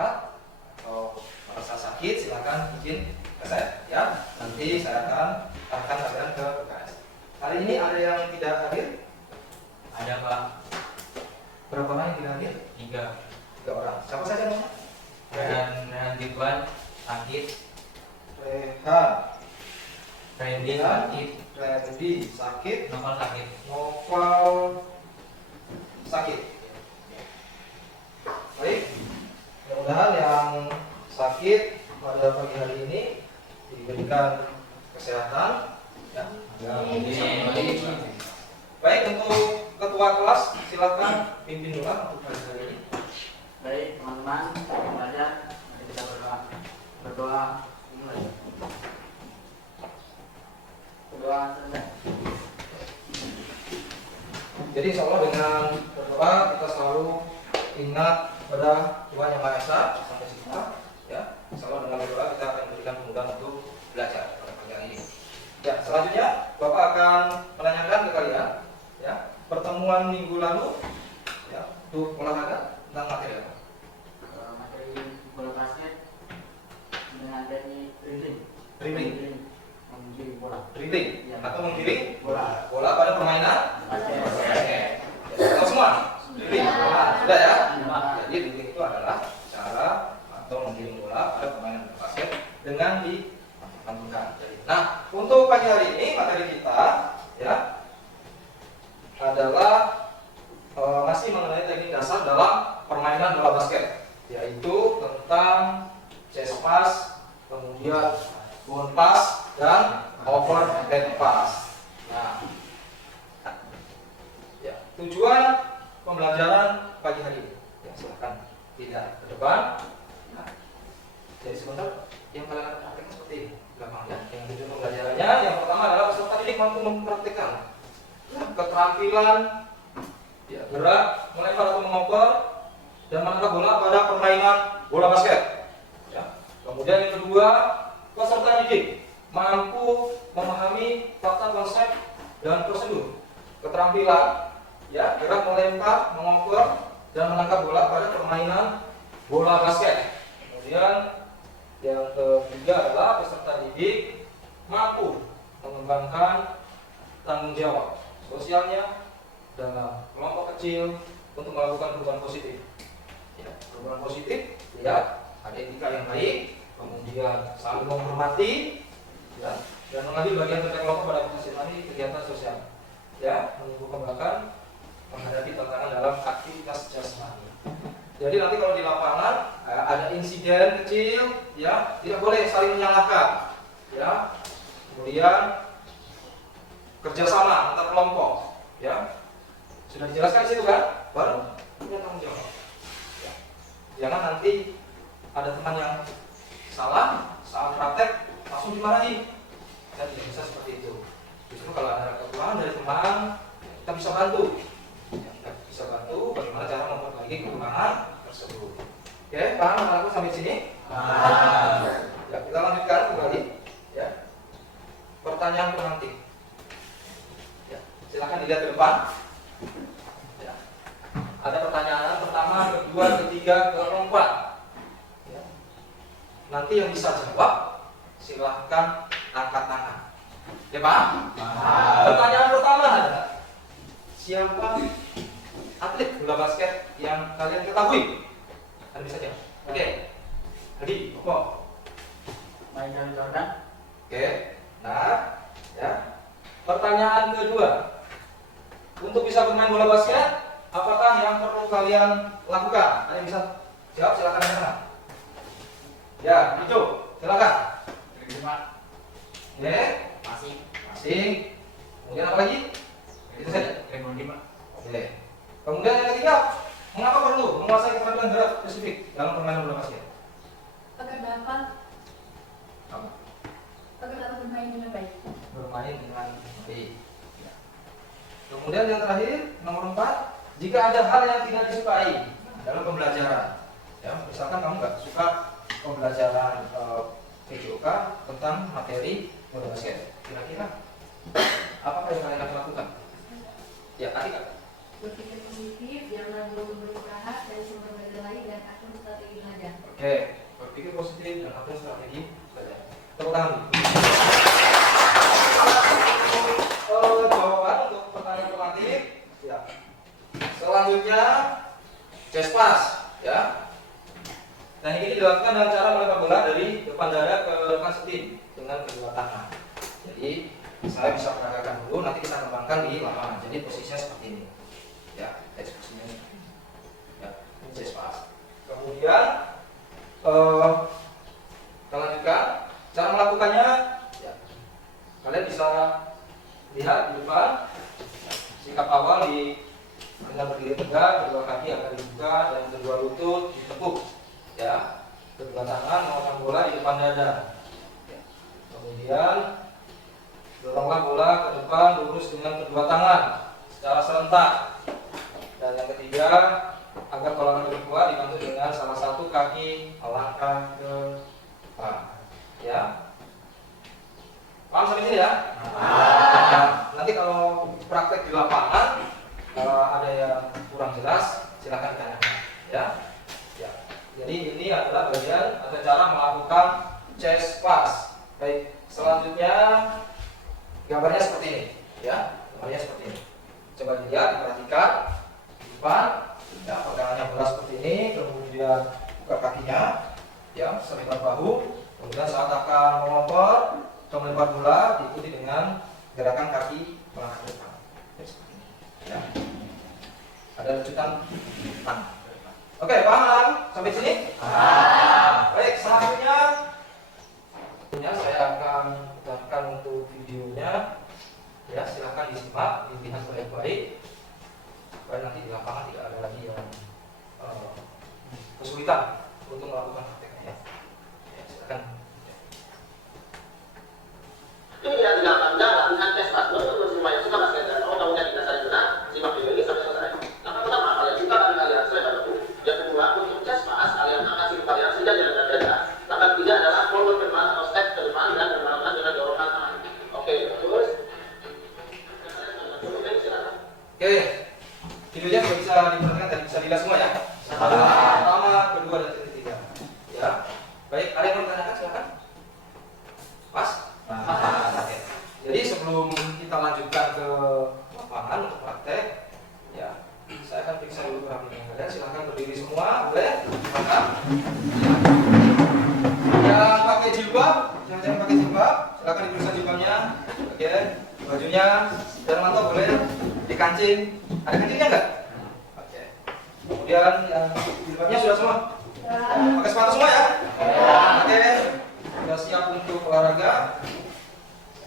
sehat atau merasa sakit, silakan izin ke saya ya. Nanti saya akan kalian ke PKS. Hari ini ada yang tidak hadir? Ada Pak. Berapa orang yang tidak hadir? 3 orang. Siapa saja namanya? Rehan Ridwan sakit. Randy sakit. Novel sakit. Novel sakit. Baik. Mudah-mudahan yang sakit pada pagi hari ini diberikan kesehatan ya. Baik, untuk ketua kelas silakan pimpin doa untuk pagi hari ini. Baik teman-teman, belajar, mari kita berdoa. Berdoa mulai. Berdoa selesai. Jadi insya Allah dengan berdoa kita selalu ingat pada Tuhan Yang Maha Esa sampai kita ya. Insya Allah dengan berdoa kita akan memberikan kemudahan untuk belajar pada pagi hari ini. Ya, selanjutnya Bapak akan menanyakan ke kalian ya, pertemuan minggu lalu ya, untuk olahraga tentang materi apa? Materi bola basket dengan teknik Dribbling, menggiring bola. dribbling Ya. atau menggiring Bola. bola pada permainan Basket. basket. Ya, tahu semua? Dribbling bola sudah ya? Ya. Jadi dribbling itu adalah cara atau menggiring bola pada permainan basket dengan dipantunkan. Nah, untuk pagi hari ini materi kita ya adalah masih mengenai teknik dasar dalam permainan bola basket, yaitu tentang chest pass, kemudian bound pass dan overhead pass. Nah, ya, tujuan pembelajaran pagi hari ini. Ya, silakan tidak ke depan. Nah, jadi sebentar yang kalian akan praktekkan seperti ini. Gampang ya. Yang tujuan pembelajarannya yang pertama adalah peserta didik mampu mempraktikkan keterampilan ya, gerak, melempar atau mengoper dan menangkap bola pada permainan bola basket. Ya. Kemudian yang kedua, peserta didik mampu memahami fakta konsep dan prosedur keterampilan ya, gerak, melempar, mengoper dan menangkap bola pada permainan bola basket. Kemudian yang ketiga adalah peserta didik mampu mengembangkan tanggung jawab sosialnya dalam kelompok kecil untuk melakukan perubahan positif. Ya, perubahan positif, ya, ada etika yang baik, kemudian saling menghormati, ya, dan mengambil bagian kerja kelompok pada partisipasi kegiatan sosial. Ya, menumbuh kembangkan menghadapi tantangan dalam aktivitas jasmani. Jadi nanti kalau di lapangan ada insiden kecil, ya, tidak boleh saling menyalahkan, ya. Kemudian kerjasama antar kelompok, ya. Sudah dijelaskan di situ kan? Baru punya tanggung jawab. Ya. Jangan nanti ada teman yang salah saat praktek langsung dimarahi. Kita tidak bisa seperti itu. Justru kalau ada kekurangan dari teman, kita bisa bantu. Ya, kita bisa bantu bagaimana cara memperbaiki kekurangan tersebut. Oke, paham anak-anakku sampai sini? Ya, kita lanjutkan kembali. Ya. Pertanyaan penanti. Ya, silakan dilihat ke depan. Ya. Ada pertanyaan pertama, kedua, ketiga, keempat. Ya. Nanti yang bisa jawab, silahkan angkat tangan. Ya Pak? Pertanyaan pertama adalah, siapa atlet bola basket yang kalian ketahui? Anda bisa jawab. Oke. Hadi, kok? Michael Jordan. Oke. Nah, ya. Pertanyaan kedua, untuk bisa bermain bola basket, apakah yang perlu kalian lakukan? Ada yang bisa jawab? Silakan angkat tangan. Ya, itu. Silakan. Oke. Masih. Kemudian apa lagi? Itu saja. Oke. Kemudian yang ketiga, mengapa perlu menguasai keterampilan gerak spesifik dalam permainan bola basket? Agar dapat Apa? agar dapat bermain dengan baik. Bermain dengan baik. Ya. Kemudian yang terakhir, nomor 4, jika ada hal yang tidak disukai dalam pembelajaran, ya, misalkan kamu nggak suka pembelajaran PJOK tentang materi bola basket, kira-kira apa yang kalian akan lakukan? Ya, tadi kan? Berpikir positif, jangan belum berusaha dan sumber belajar lain dan atur strategi belajar. Oke, berpikir positif dan atur strategi saja. Tepuk tangan. Jawaban untuk pertanyaan pelatih. Ya. Selanjutnya chest pass, ya. Nah, ini dilakukan dengan cara melempar bola dari depan dada ke depan setin dengan kedua tangan. Jadi saya bisa peragakan dulu, nanti kita kembangkan di lapangan. Jadi posisinya seperti ini, ya. Posisinya ini, ya. Ini chest pass. Kemudian kita lanjutkan cara melakukannya. Ya. Kalian bisa lihat di depan. Sikap awal dengan berdiri tegak, kedua kaki akan dibuka dan kedua lutut ditepuk. Ya, kedua tangan mengangkat bola di depan dada. Ya. Kemudian doronglah bola ke depan lurus dengan kedua tangan secara serentak. Dan yang ketiga, agar olahraga kedua dibantu dengan salah satu kaki melangkah ke depan. Ya, paham sampai sini ya? Nah, nanti kalau praktek di lapangan ada yang kurang jelas, silakan ditanyakan. Ya. Jadi ini adalah bagian atau cara melakukan chest pass. Baik, selanjutnya gambarnya seperti ini, ya. Gambarnya seperti ini. Coba dilihat, diperhatikan. Depan, ya, pegangannya bola seperti ini, kemudian buka kakinya, ya, selebar bahu. Kemudian saat akan melempar atau melempar bola diikuti dengan gerakan kaki melangkah ke depan. Ya, seperti ini. Ya. Ada lecutan tangan. Oke, paham sampai sini? Baik, selanjutnya saya akan putarkan untuk videonya. Ya, silakan disimak, dilihat baik-baik supaya nanti di lapangan tidak ada lagi yang kesulitan untuk melakukan prakteknya. Ya, silakan. Ini yang dilakukan dengan tes pas menurut semua yang suka basket dan kamu jadi dasar yang benar, simak video ini sampai selesai. Yang pertama, kalian buka kalian sesuai pada. Yang kedua, untuk chest pass kalian angkat sini kalian tidak jalan dada. Langkah ketiga adalah forward ke depan atau step ke depan dan berlawanan dengan dorongan tangan. Oke, terus. Oke, videonya sudah bisa diperhatikan dan bisa dilihat semua ya. Pertama, kedua dan ketiga. Ya, baik. Ada yang mau ditanyakan? Silakan. Pas? Oke. Jadi sebelum kita lanjutkan ke lapangan untuk praktek, ya, saya akan periksa dulu kerapian kalian. Silahkan berdiri semua, boleh? Maka yang pakai jilbab, yang pakai jilbab, silahkan diperiksa jilbabnya. Oke, bajunya dan mantap boleh dikancing. Ada kancingnya enggak? Oke. Kemudian yang jilbabnya sudah semua? Pakai sepatu semua ya? Oke. Sudah siap untuk olahraga.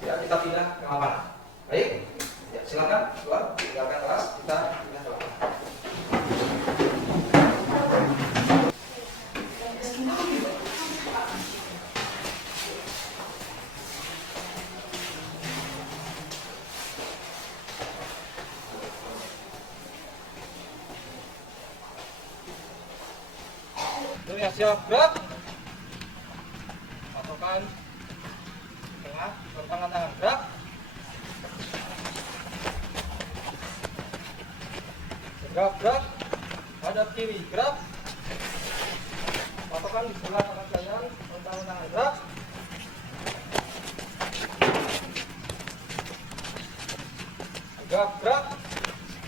Ya, kita pindah ke lapangan. Baik. Ya, silakan keluar, tinggalkan kelas, kita pindah ke lapangan. Ya, siap, gerak. Patokan tengah, bertangan tangan, gerak. Gerak, hadap kiri, gerak. Patokan di sebelah tangan kanan, bertangan tangan, gerak. Gerak,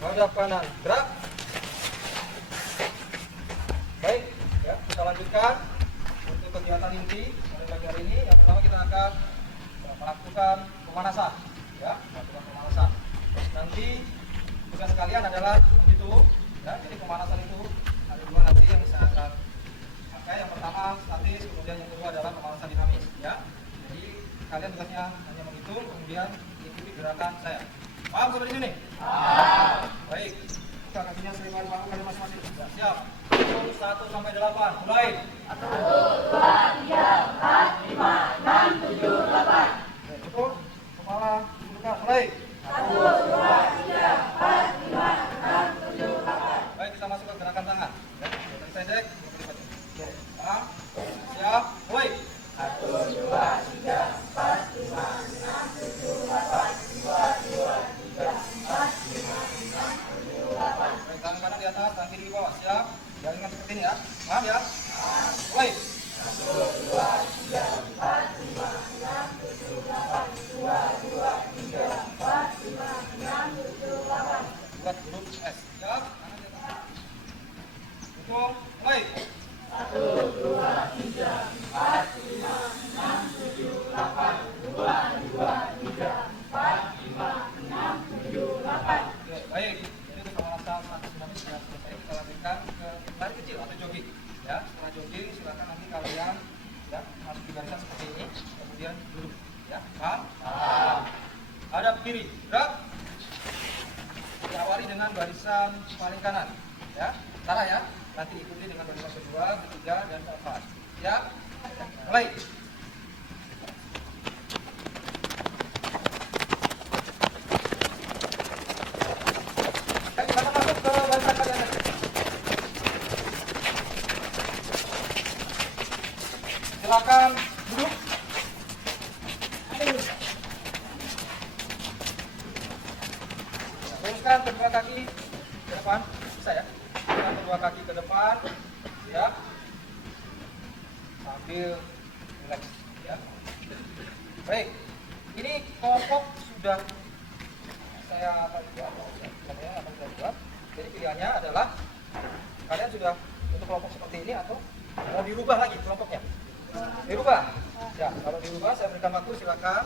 hadap kanan, gerak. Baik. Ya, kita lanjutkan untuk kegiatan inti pada pagi hari ini. Yang pertama kita akan melakukan pemanasan, ya, melakukan pemanasan. Nanti tugas kalian adalah menghitung, ya. Jadi pemanasan itu ada dua nanti yang saya akan pakai. Yang pertama statis, kemudian yang kedua adalah pemanasan dinamis, ya. Jadi kalian tugasnya hanya menghitung, kemudian ikuti gerakan saya. Paham sampai di sini? Baik. Kakinya seimbang kali masing-masing. Ya, siap. 1 sampai 8. Mulai. 1, 2, 3, 4, 5, 6, 7, 8. Cukup. Kepala dibuka. Mulai. 1, 2, 3, 4, 5, 6, 7, 8. Baik, kita masuk ke gerakan tangan. Ya, kita pendek. Paham? Siap. Mulai. 1, 2, 3, 4, 5, 6, 7, 8. 2, 2, 3, 4, 5, 6, 7, 8. Baik, tangan kanan di atas, tangan kiri di bawah. Siap. Jangan seperti ini ya. Paham ya? Mulai. Mulai. 1, 2, 3, 4, 5, 6, 7, 8, 2, 2, 3, 4, 5, 6, 7, 8. Oke, baik. Jadi bersama rasa dinamis sudah selesai. Kita lanjutkan ke lari kecil atau jogging. Ya, setelah jogging silakan nanti kalian ya masuk di barisan seperti ini, kemudian duduk. Ya, paham? Hadap kiri, gerak. Diawali dengan barisan paling kanan. Ya, salah ya. Nanti ikuti dengan barisan kedua, ketiga, dan keempat. Ya, mulai. Kita masuk ke barisan kalian tadi. Silakan duduk. Luruskan kedua kaki ke depan, bisa ya? Luruskan kedua kaki ke depan, ya. Sambil relax, ya. Baik, ini kelompok sudah saya tadi buat, jadi pilihannya adalah kalian sudah untuk kelompok seperti ini atau mau dirubah lagi kelompoknya? Dirubah. Ya, kalau dirubah saya berikan waktu, silakan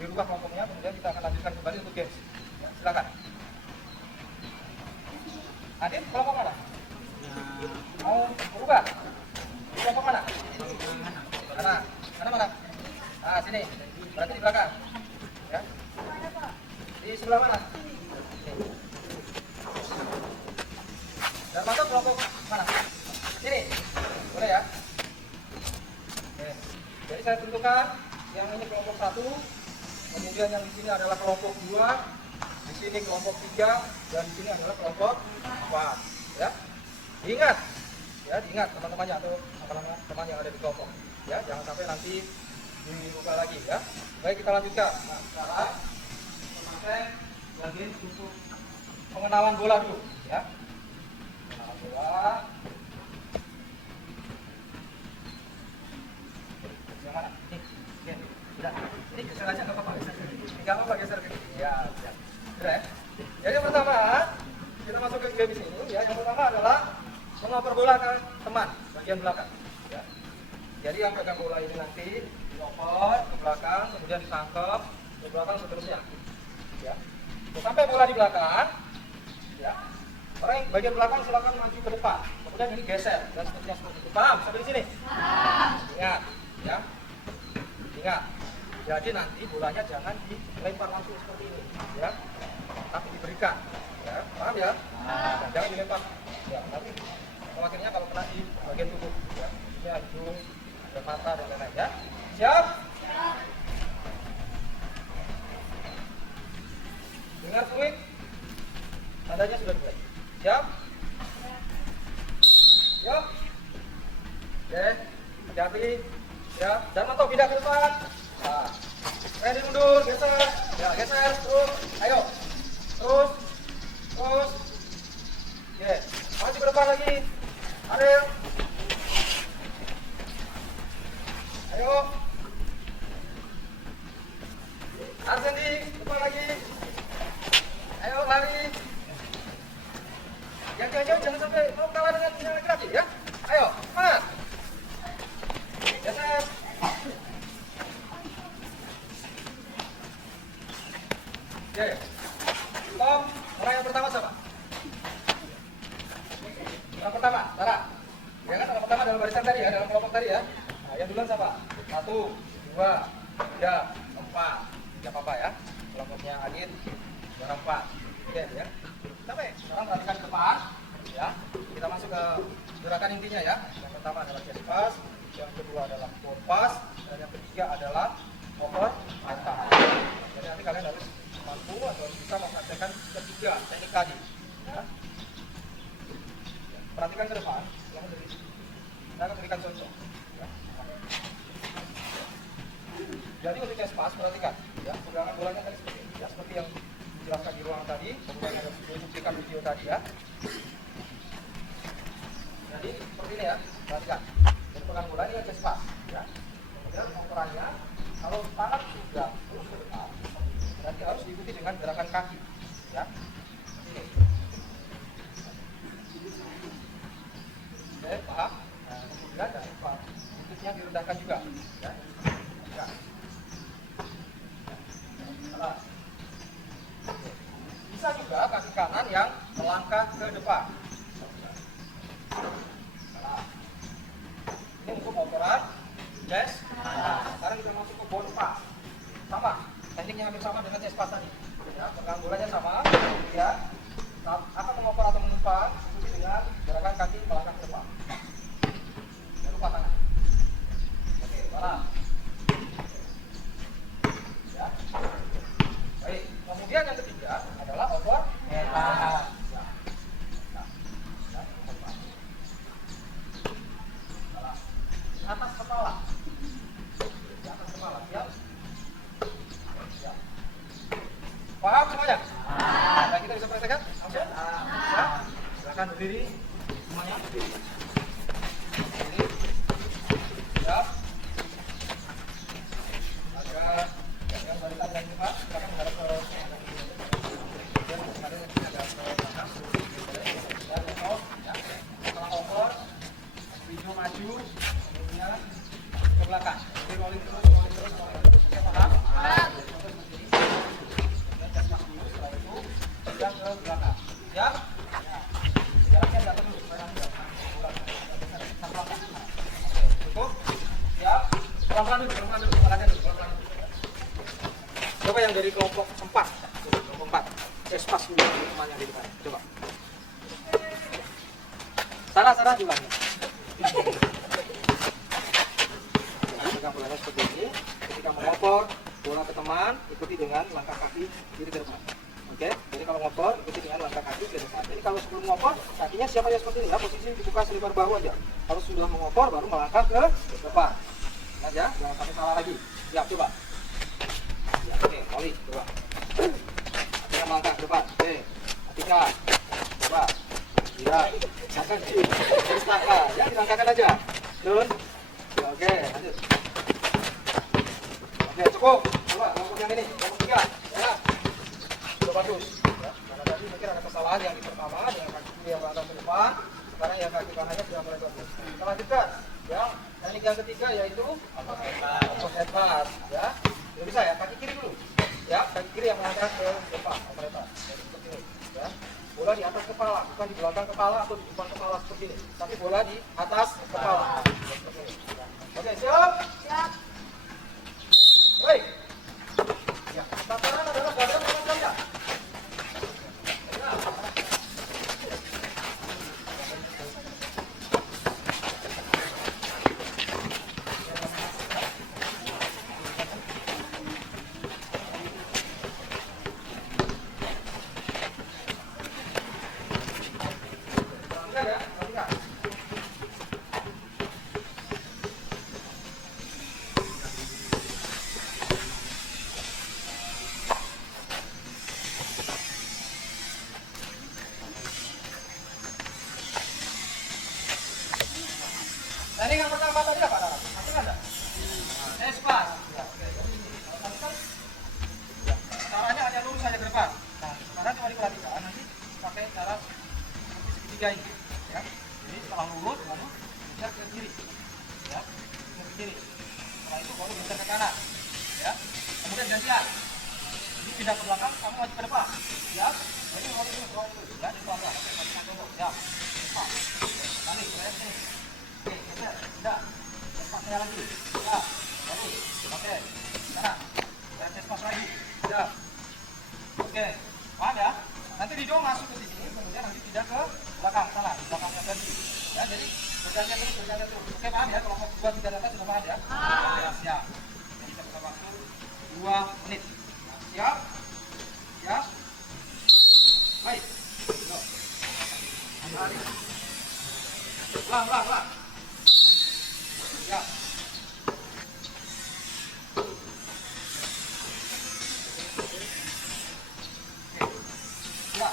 dirubah kelompoknya, kemudian kita akan lanjutkan kembali untuk games. Ya, silakan. Adit, kelompok mana? Mau berubah? Kelompok mana? Mana? Mana? Ah, sini. Berarti di belakang. Ya. Di sebelah mana? Dan masuk kelompok mana? Sini. Boleh ya? Oke. Jadi saya tentukan yang ini kelompok 1, kemudian yang di sini adalah kelompok 2, di sini kelompok 3, dan di sini adalah kelompok 4. Ya. Diingat. Ya, diingat teman-temannya atau teman yang ada di kelompok. Ya, jangan sampai nanti dibuka lagi ya. Baik, kita lanjutkan. Nah, sekarang memakai bagian untuk pengenalan bola dulu ya. Pengenalan bola. Yang mana? Ini. Sudah. Ini geser aja enggak apa-apa. Enggak apa-apa geser ke sini. Ya, ya. Sudah ya. Jadi yang pertama, kita masuk ke game sini ya. Yang pertama adalah mengoper bola ke teman bagian belakang ya. Jadi yang pegang bola ini nanti dioper ke belakang, kemudian ditangkap ke belakang seterusnya ya. Sampai bola di belakang ya. Orang yang bagian belakang silakan maju ke depan, kemudian ini geser dan seterusnya seperti itu. Paham sampai di sini? Ingat ya. Ingat. Jadi nanti bolanya jangan dilempar langsung seperti ini ya. Tapi diberikan ya. Paham ya? Nah, jangan dilempar ya, tapi khawatirnya kalau kena di bagian tubuh ya, ya hidung, mata dan lain-lain ya. Siap? Dengar swing? Tandanya sudah mulai. Siap? Siap? Oke, hati-hati. Siap? Jangan mentok, pindah ke depan. Nah, ready mundur, geser. Ya, geser, terus. Ayo. Terus. Oke, maju ke depan lagi. Adel. Ayo. Arsendi, depan lagi. Ayo lari. Yang jauh-jauh jangan sampai mau kalah dengan yang laki-laki ya. Ayo, semangat. Geser. Oke. Tom, orang yang pertama siapa? Yang pertama, Tara. Ya kan, orang pertama dalam barisan tadi ya, dalam kelompok tadi ya. Nah, yang duluan siapa? 1, 2, 3, 4. Tidak apa-apa ya. Kelompoknya Adit, juara 4. Oke ya. Sampai sekarang perhatikan ke depan. Ya. Kita masuk ke gerakan intinya ya. Yang pertama adalah chest pass, yang kedua adalah forward pass, dan yang ketiga adalah over mata. Jadi nanti kalian harus mampu atau bisa mempraktekkan ketiga teknik tadi. Ya. Perhatikan ke depan. Saya akan berikan contoh. Ya. Jadi untuk chest pass perhatikan, ya pergerakan bolanya tadi seperti ini, ya, seperti yang dijelaskan di ruangan tadi, kemudian ada berikan video tadi ya. Jadi seperti ini ya, perhatikan. Jadi pegang bola ini chest pass, ya. Kemudian pengukurannya, kalau tangan sudah terus ke depan, berarti harus diikuti dengan gerakan kaki, ya. Ini. Oke, paham? rendahkan juga. Ya. Ya. Salah. Bisa juga kaki kanan yang melangkah ke depan. Salah. Ini untuk ngoperan chest. Sekarang kita masuk ke bone pass. Sama, tekniknya hampir sama dengan chest pass tadi. Ya, pegang bolanya sama. Ya, akan mengoper atau menumpang ikuti dengan gerakan kaki melangkah ke depan. Jangan lupa tangan. Oke, salah. Ya. Baik, kemudian yang ketiga adalah over head. Atas kepala. Di atas kepala, siap? Siap. Paham semuanya? Nah, kita bisa praktekkan? Langsung? Siap? Silakan berdiri semuanya. Berdiri. Siap? Agak yang balikan dan juga silakan menghadap ke maju, kemudian ke belakang. Jadi rolling terus. Oke, paham? Setelah itu pegang ke belakang. Ya? Jaraknya jatuh dulu. Cukup? Siap? Pelan-pelan dulu. Pelan-pelan dulu. Coba yang dari kelompok 4. Kelompok 4. Pas dulu teman yang di depan. Coba. Salah juga. Pegang bolanya seperti ini. Ketika mengoper bola ke teman, ikuti dengan langkah kaki kiri ke depan. Oke, jadi kalau ngoper ikuti dengan langkah kaki ke depan. Jadi kalau sebelum ngoper kakinya siap aja seperti ini ya, posisi dibuka selebar bahu aja. Kalau sudah mengoper baru melangkah ke depan. Aja, jangan sampai salah lagi. Siap, coba. Ya, oke, oli, coba. Ketika melangkah ke depan. Oke, ketika coba. Ya, akan dilangkahkan. Ya, dilangkahkan aja. Turun. Ya, oke, lanjut. Oke, cukup. Coba, kelompok yang ini, kelompok 3. Ya. Sudah bagus. Ya, karena tadi mungkin ada kesalahan yang di pertama, yang kaki kiri yang melangkah ke depan. Sekarang yang kaki kanannya sudah mulai bagus. Kita lanjutkan. Ya, teknik yang ketiga yaitu overhead pass. Ya, tidak bisa ya, kaki kiri dulu. Ya, kaki kiri yang melangkah ke depan. Overhead pass. Seperti ini. Ya. Bola di atas kepala, bukan di belakang kepala atau di depan kepala seperti ini, tapi bola di atas kepala. Oke, siap? Siap. Baik. Ya, sasaran adalah badan dengan dada. Nah, ini yang pertama tadi apa? Masih ada? Espas. Ya, oke. Caranya hanya lurus saja ke depan. Nah, sekarang cuma diperhatikan nanti pakai cara segitiga ini. Ya. Jadi setelah lurus lalu geser ke kiri. Ya, geser ke kiri. Setelah itu baru geser ke kanan. Ya. Kemudian gantian. Ini pindah ke belakang, kamu maju ke depan. Ya. Jadi mau terus. Ya, di belakang. Ya. Depan. Balik, sini. Oke, geser. Tidak. Espasnya lagi. Ya. Lagi. Oke. Sana. Espas lagi. Ya. Oke. Paham ya? Nanti didorong masuk ke sini, kemudian nanti pindah ke belakang. Salah. Di belakangnya ganti. Ya, jadi bergantian terus. Oke, paham ya? Kelompok 2, 3 data sudah paham ya? Ya, siap. Jadi kita buka waktu 2 menit. Siap? Siap? Baik. Yuk. Lari. Pelan. Ya. Ya.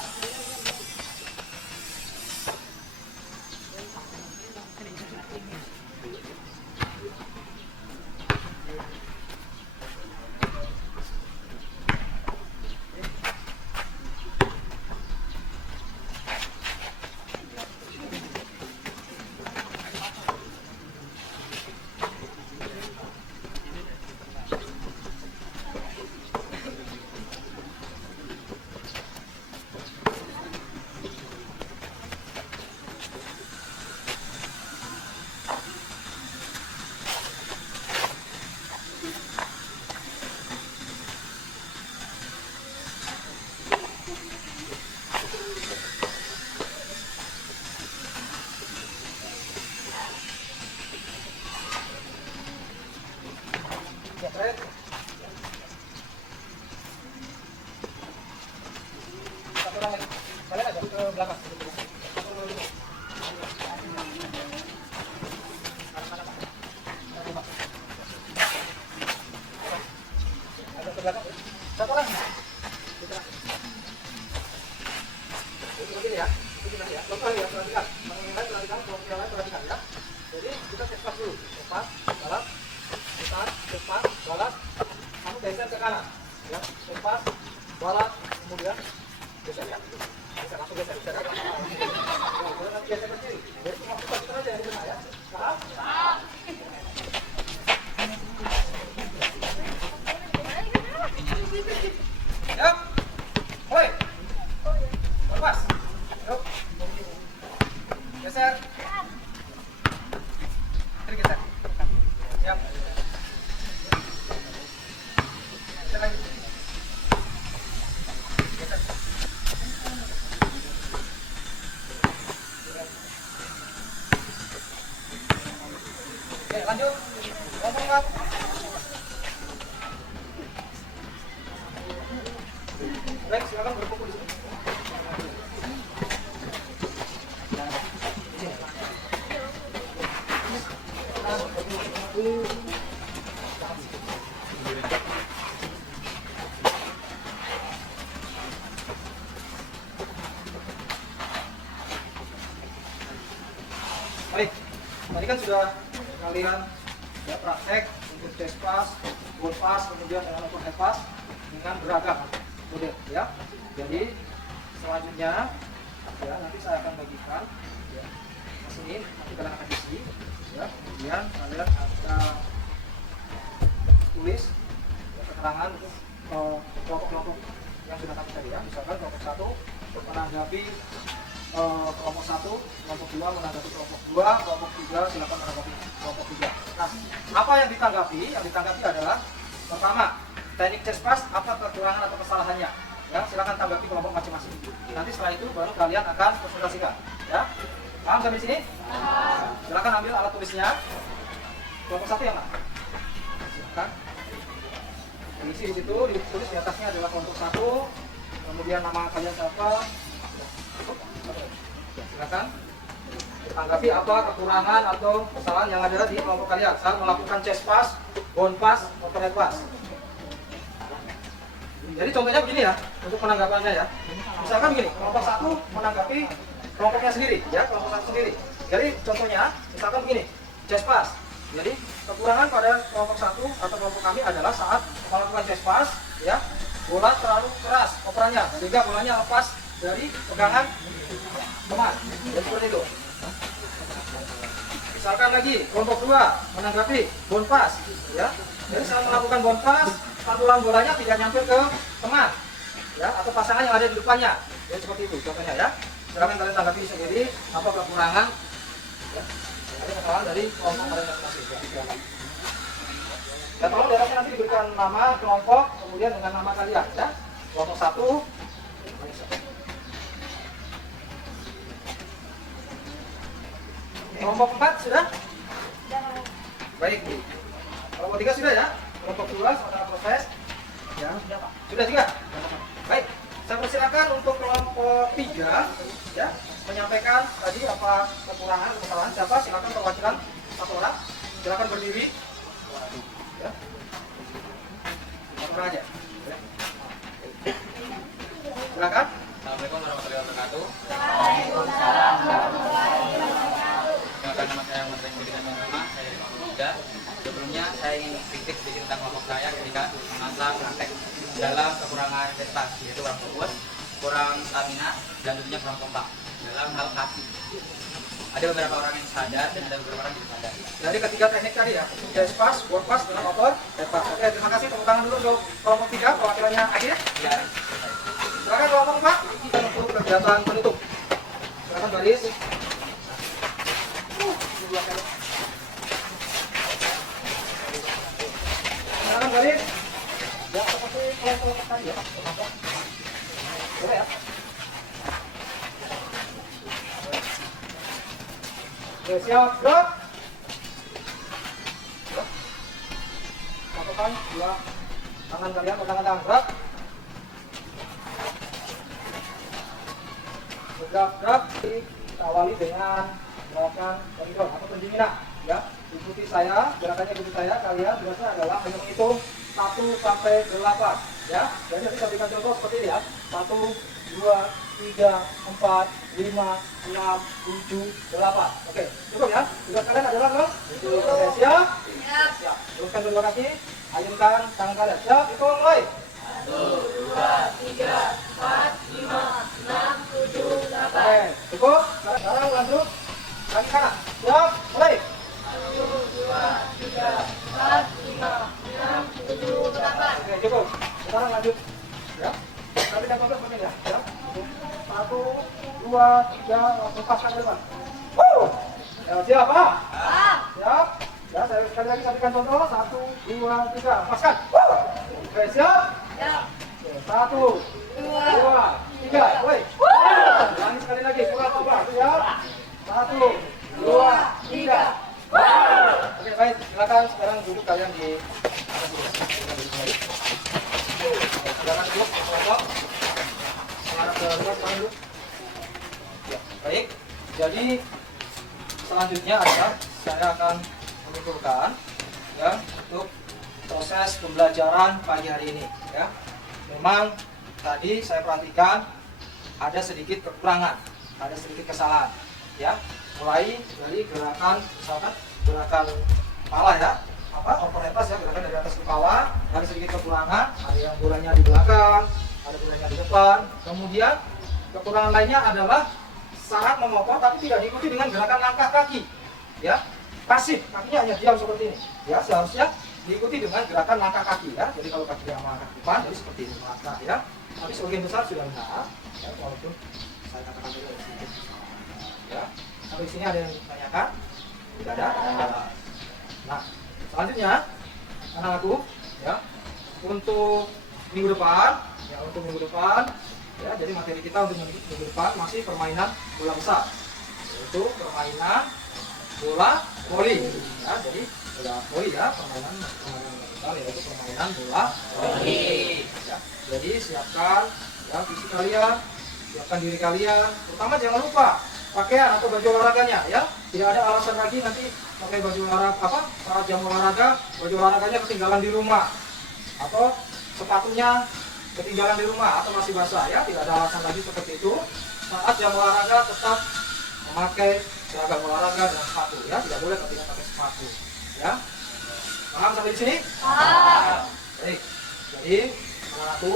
Oke, lanjut. Kelompok 4. Baik, silakan berkumpul di sini. Baik, tadi kan sudah kalian ya praktek untuk chest pass, goal pass, kemudian dengan overhead pass dengan beragam model ya. Jadi selanjutnya ya nanti saya akan bagikan ya mas ini nanti kalian akan isi ya, kemudian kalian akan tulis ya, keterangan untuk kelompok-kelompok yang sudah kami tadi ya. Misalkan kelompok 1 menanggapi kelompok 1, kelompok 2 menanggapi kelompok 2, kelompok 3 silakan menanggapi kelompok 3. Nah, apa yang ditanggapi? Yang ditanggapi adalah pertama, teknik chest pass apa kekurangan atau kesalahannya? Ya, silakan tanggapi kelompok masing-masing. Nanti setelah itu baru kalian akan konsultasikan. Ya, paham sampai di sini? Silakan ambil alat tulisnya. Kelompok 1 yang mana? Silakan. Isi di situ, ditulis di atasnya adalah kelompok 1, kemudian nama kalian siapa? Silakan tanggapi apa kekurangan atau kesalahan yang ada di kelompok kalian saat melakukan chest pass, bound pass, overhead pass. Jadi contohnya begini ya, untuk penanggapannya ya. Misalkan begini, kelompok 1 menanggapi kelompoknya sendiri, ya kelompok 1 sendiri. Jadi contohnya, misalkan begini, chest pass. Jadi kekurangan pada kelompok 1 atau kelompok kami adalah saat melakukan chest pass, ya bola terlalu keras operannya sehingga bolanya lepas dari pegangan teman. Jadi seperti itu. Misalkan lagi kelompok 2 menanggapi bound pass, ya. Jadi saat melakukan bound pass, pantulan bolanya tidak nyampe ke teman, ya, atau pasangan yang ada di depannya. Jadi seperti itu contohnya ya. Silakan kalian tanggapi sendiri apa kekurangan, ya, ada kesalahan dari kelompok kalian masing-masing. Ya, tolong di atasnya nanti diberikan nama kelompok, kemudian dengan nama kalian, ya. Kelompok 1. Kelompok 4 sudah? Baik. Kelompok 3 sudah ya? Kelompok 2 sudah proses. Ya, sudah 3. Baik. Saya persilakan untuk kelompok 3 ya, menyampaikan tadi apa kekurangan, kesalahan. Siapa? Silakan perwakilan satu orang. Silakan berdiri. Ya. Satu orang aja. Ya. Silakan. Assalamualaikum warahmatullahi wabarakatuh. Waalaikumsalam warahmatullahi wabarakatuh. Perkenalkan, nama saya Muhammad Rendy dengan nama saya dari kelompok 3. Sebelumnya saya ingin kritik sedikit tentang kelompok saya ketika masa praktek dalam kekurangan chest pass, yaitu kurang fokus, kurang stamina, dan tentunya kurang kompak dalam hal kaki. Ada beberapa orang yang sadar dan ada beberapa orang yang tidak sadar. Dari ketiga teknik tadi ya, chest pass, board pass, dengan over, head pass. Oke, terima kasih. Tepuk tangan dulu untuk kelompok 3, perwakilannya akhir. Ya, Silakan kelompok 4, kita untuk kegiatan penutup. Silakan baris. Silakan baris. Ya, seperti kelompok tadi ya. Boleh ya. Oke, siap, gerak. Satukan dua tangan kalian, pegangan tangan, gerak. Gerak-gerak diawali dengan gerakan koridor atau pendinginan, ya. Ikuti saya, gerakannya ikuti saya. Kalian tugasnya adalah hanya menghitung 1 sampai 8, ya. Jadi nanti saya berikan contoh seperti ini ya. 1, 2, 3, 4, 5, 6, 7, 8. Oke, cukup ya. Tugas kalian adalah oke, siap? Siap. Teruskan kedua kaki, ayunkan tangan kalian. Siap, hitung mulai. 1, 2, 3, 4, 5, 6, 7, 8. Oke, cukup. Sekarang lanjut kaki kanan. Siap, mulai. 1, 2, 3, 4, 5, 6, 7, 8. Oke, cukup. Sekarang lanjut. Ya. Nanti kita contoh seperti ini ya. Ya. 1, 2, 3, lepaskan ke depan. Ya, siap, Pak? Siap. Ya, saya sekali lagi sampaikan contoh. 1, 2, 3, lepaskan. Oke, siap? Oke, 1, 2, 3, mulai. Ulangi sekali lagi, kurang apa? Siap? 1, 2, 3. Oke, baik. Baik, silakan sekarang duduk kalian di atas dulu. Silakan duduk, kelompok. Sekarang ke luar, sekarang duduk. Ya, baik. Jadi selanjutnya adalah saya akan menyimpulkan ya untuk proses pembelajaran pagi hari ini ya. Memang tadi saya perhatikan ada sedikit kekurangan, ada sedikit kesalahan ya. Mulai dari gerakan misalkan gerakan kepala ya, overhead pass ya, gerakan dari atas ke bawah, ada sedikit kekurangan, ada yang bolanya di belakang, ada bolanya di depan. Kemudian kekurangan lainnya adalah sangat memopong tapi tidak diikuti dengan gerakan langkah kaki ya, pasif, kakinya hanya diam seperti ini ya. Seharusnya diikuti dengan gerakan langkah kaki ya. Jadi kalau kaki yang melangkah ke depan jadi seperti ini melangkah ya. Tapi sebagian besar sudah benar ya, walaupun saya katakan dulu sedikit ya. Sampai sini ada yang ditanyakan? Tidak ada? Nah, selanjutnya anak-anakku ya, untuk minggu depan ya, untuk minggu depan ya, jadi materi kita untuk minggu depan masih permainan bola besar, yaitu permainan bola voli ya. Jadi bola voli ya, permainan bola besar yaitu permainan bola voli ya. Jadi siapkan ya fisik kalian, siapkan diri kalian. Pertama jangan lupa pakaian atau baju olahraganya ya. Tidak ada alasan lagi nanti pakai baju olahraga saat jam olahraga baju olahraganya ketinggalan di rumah atau sepatunya ketinggalan di rumah atau masih basah ya. Tidak ada alasan lagi seperti itu. Saat jam olahraga tetap memakai seragam olahraga dan sepatu ya. Tidak boleh ketika pakai sepatu ya. Paham sampai di sini? Paham. Baik. Jadi anak-anakku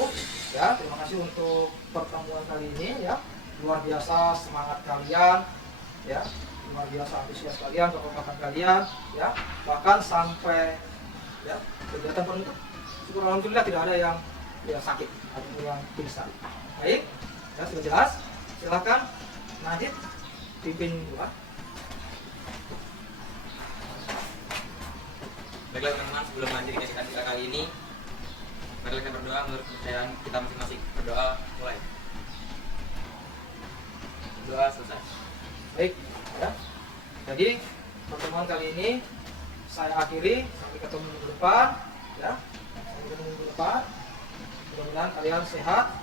ya, terima kasih untuk pertemuan kali ini ya. Luar biasa semangat kalian ya, luar biasa antusias kalian, kekompakan kalian ya. Bahkan sampai ya kegiatan penutup syukur alhamdulillah tidak ada yang sakit ataupun yang pingsan. Baik ya, sudah jelas. Silakan Najib pimpin doa. Baiklah teman-teman, sebelum lanjut kita kali ini, mari kita berdoa menurut kepercayaan kita masing-masing. Berdoa mulai. Doa selesai. Baik ya. Jadi pertemuan kali ini saya akhiri, sampai ketemu minggu depan ya. Sampai ketemu minggu depan. Mudah-mudahan kalian sehat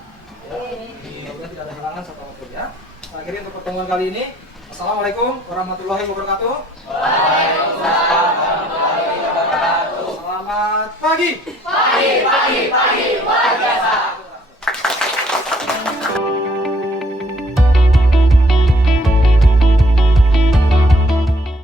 ya. Mudah-mudahan tidak ada halangan satu apapun ya. Saya akhiri untuk pertemuan kali ini. Assalamualaikum warahmatullahi wabarakatuh. Waalaikumsalam warahmatullahi wabarakatuh. Selamat pagi. Pagi.